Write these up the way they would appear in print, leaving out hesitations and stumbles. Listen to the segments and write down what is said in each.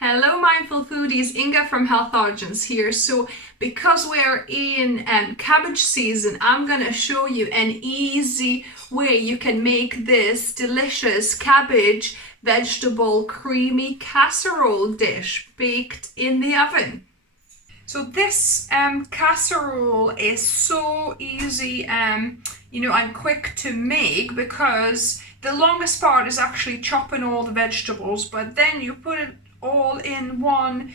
Hello mindful foodies, Inga from Health Origins here. So because we're in cabbage season, I'm going to show you an easy way you can make this delicious cabbage vegetable creamy casserole dish baked in the oven. So this casserole is so easy and quick to make, because the longest part is actually chopping all the vegetables, but then you put it all in one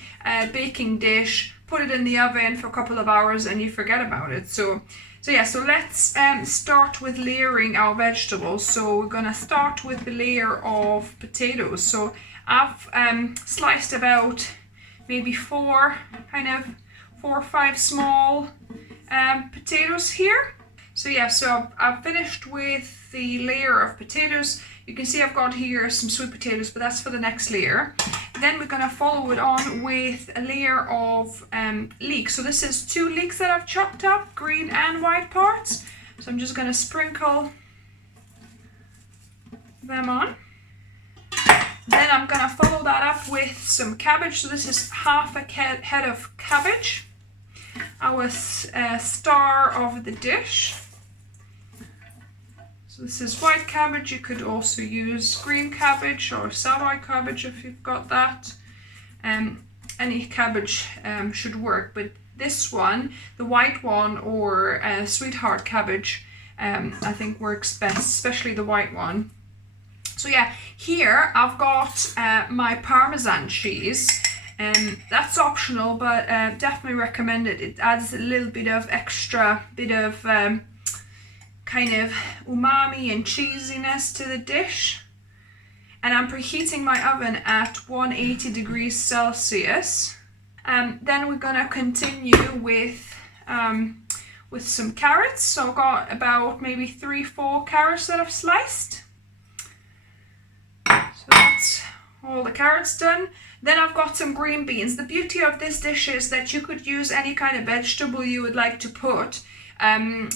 baking dish, put it in the oven for a couple of hours and you forget about it. So let's start with layering our vegetables. So we're gonna start with the layer of potatoes. So I've sliced about maybe four or five small potatoes here. So I've finished with the layer of potatoes. You can see I've got here some sweet potatoes, but that's for the next layer. Then we're gonna follow it on with a layer of leeks. So this is 2 leeks that I've chopped up, green and white parts. So I'm just gonna sprinkle them on. Then I'm gonna follow that up with some cabbage. So this is half a head of cabbage, our star of the dish. So this is white cabbage. You could also use green cabbage or savoury cabbage if you've got that. Any cabbage should work, but this one, the white one or sweetheart cabbage, I think works best, especially the white one. So yeah, here I've got my Parmesan cheese. That's optional, but definitely recommend it. It adds a little bit of extra kind of umami and cheesiness to the dish. And I'm preheating my oven at 180 degrees Celsius. Then we're gonna continue with some carrots. So I've got about maybe 3-4 carrots that I've sliced. So that's all the carrots done. Then I've got some green beans. The beauty of this dish is that you could use any kind of vegetable you would like to put.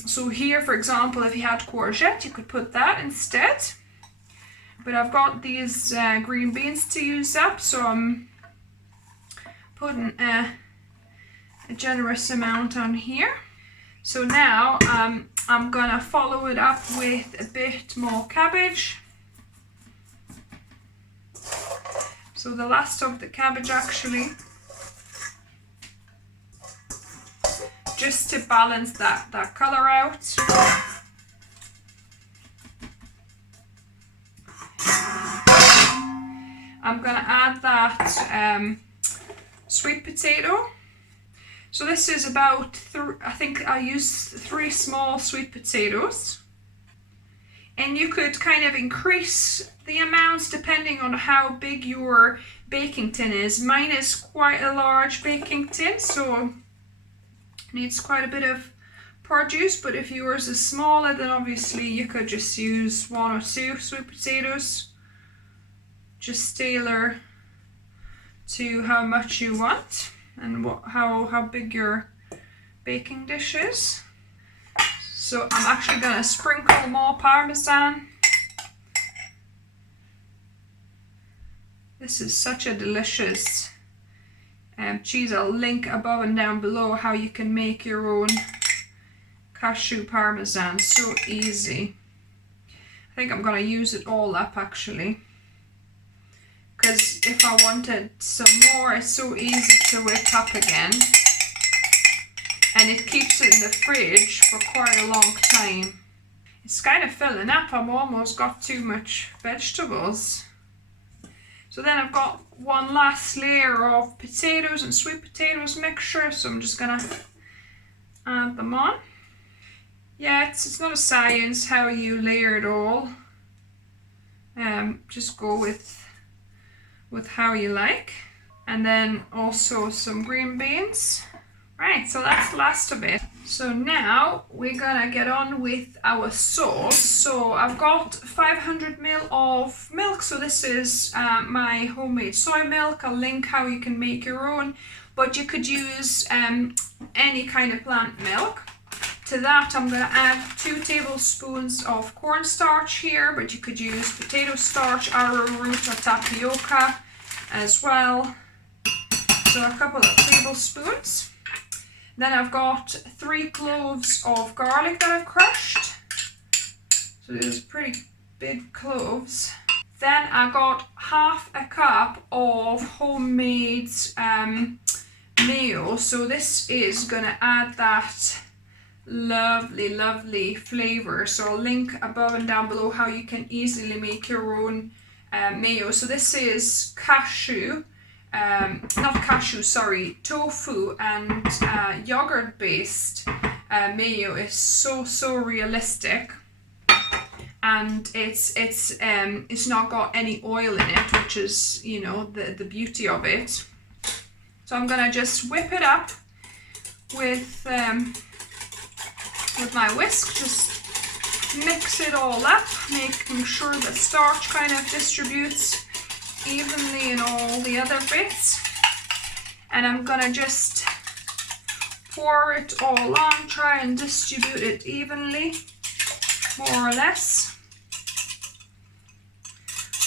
So here, for example, if you had courgette, you could put that instead. But I've got these green beans to use up, so I'm putting a generous amount on here. So now I'm gonna follow it up with a bit more cabbage. So the last of the cabbage actually, just to balance that color out. I'm gonna add that sweet potato. So this is about, I think I used 3 small sweet potatoes. And you could kind of increase the amounts depending on how big your baking tin is. Mine is quite a large baking tin, so needs quite a bit of produce, but if yours is smaller, then obviously you could just use 1 or 2 sweet potatoes. Just tailor to how much you want and how big your baking dish is. So I'm actually gonna sprinkle more Parmesan. This is such a delicious cheese. I'll link above and down below how you can make your own cashew Parmesan. So easy. I think I'm gonna use it all up actually, because if I wanted some more, it's so easy to whip up again. And it keeps it in the fridge for quite a long time. It's kind of filling up. I've almost got too much vegetables. So then I've got one last layer of potatoes and sweet potatoes mixture. So I'm just gonna add them on. Yeah, it's not a science how you layer it all. Just go with how you like. And then also some green beans. Right, so that's the last of it. So now we're gonna get on with our sauce. So I've got 500 ml of milk. So this is my homemade soy milk. I'll link how you can make your own, but you could use any kind of plant milk. To that I'm gonna add 2 tablespoons of cornstarch here, but you could use potato starch, arrowroot or tapioca as well. So a couple of tablespoons. Then I've got 3 cloves of garlic that I've crushed. So these are pretty big cloves. Then I got half a cup of homemade mayo. So this is gonna add that lovely flavor. So I'll link above and down below how you can easily make your own mayo. So this is tofu and yogurt based mayo. Is so realistic, and it's not got any oil in it, which is, you know, the beauty of it. So I'm gonna just whip it up with my whisk, just mix it all up, making sure the starch kind of distributes evenly in all the other bits. And I'm gonna just pour it all on, try and distribute it evenly, more or less,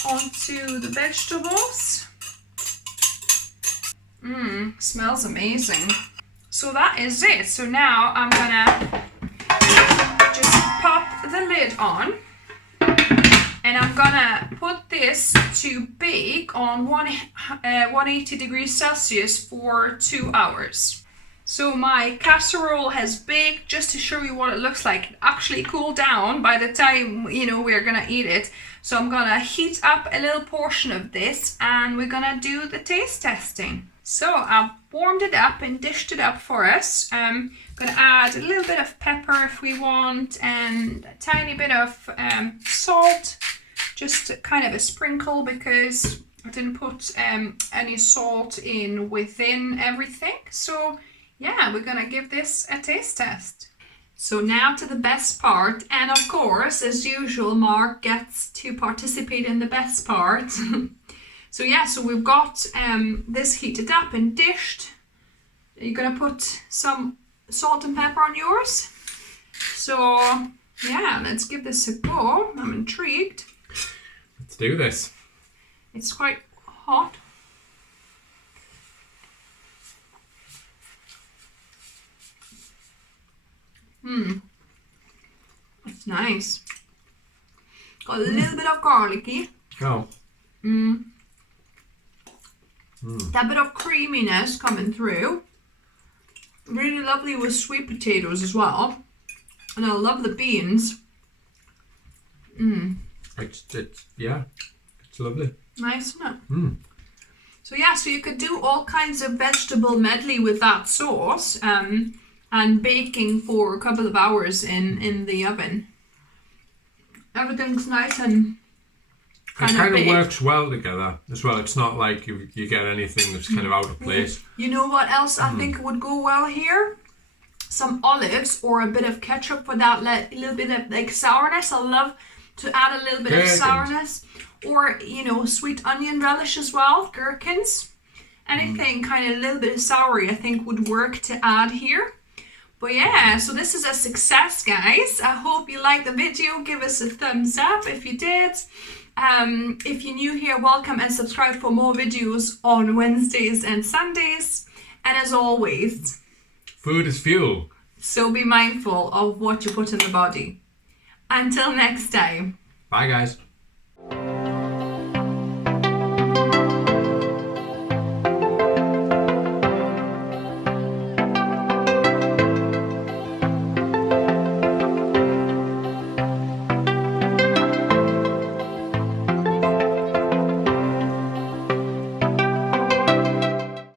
onto the vegetables. Smells amazing. So that is it. So now I'm gonna just pop the lid on, and I'm gonna put this to bake on 180 degrees Celsius for 2 hours. So my casserole has baked. Just to show you what it looks like, it actually cooled down by the time, you know, we're gonna eat it. So I'm gonna heat up a little portion of this and we're gonna do the taste testing. So I've warmed it up and dished it up for us. I'm gonna add a little bit of pepper if we want, and a tiny bit of salt, just kind of a sprinkle, because I didn't put any salt in within everything. So yeah, we're gonna give this a taste test. So now to the best part, and of course, as usual, Mark gets to participate in the best part. So yeah, so we've got this heated up and dished. You're gonna put some salt and pepper on yours. So yeah, let's give this a go. I'm intrigued. Let's do this. It's quite hot. It's nice. Got a little bit of garlicky. Oh. That bit of creaminess coming through. Really lovely with sweet potatoes as well. And I love the beans. It's lovely. Nice, isn't it? So yeah, so you could do all kinds of vegetable medley with that sauce, and baking for a couple of hours in the oven. Everything's nice and it kind of works well together as well. It's not like you get anything that's kind of out of place. You know what else I think would go well here? Some olives or a bit of ketchup for that little bit of like sourness. I love to add a little bit of sourness, or, you know, sweet onion relish as well, gherkins. Anything kind of a little bit of savoury I think would work to add here. But yeah, so this is a success, guys. I hope you liked the video. Give us a thumbs up if you did. If you're new here, welcome and subscribe for more videos on Wednesdays and Sundays. And as always, food is fuel. So be mindful of what you put in the body. Until next time. Bye, guys.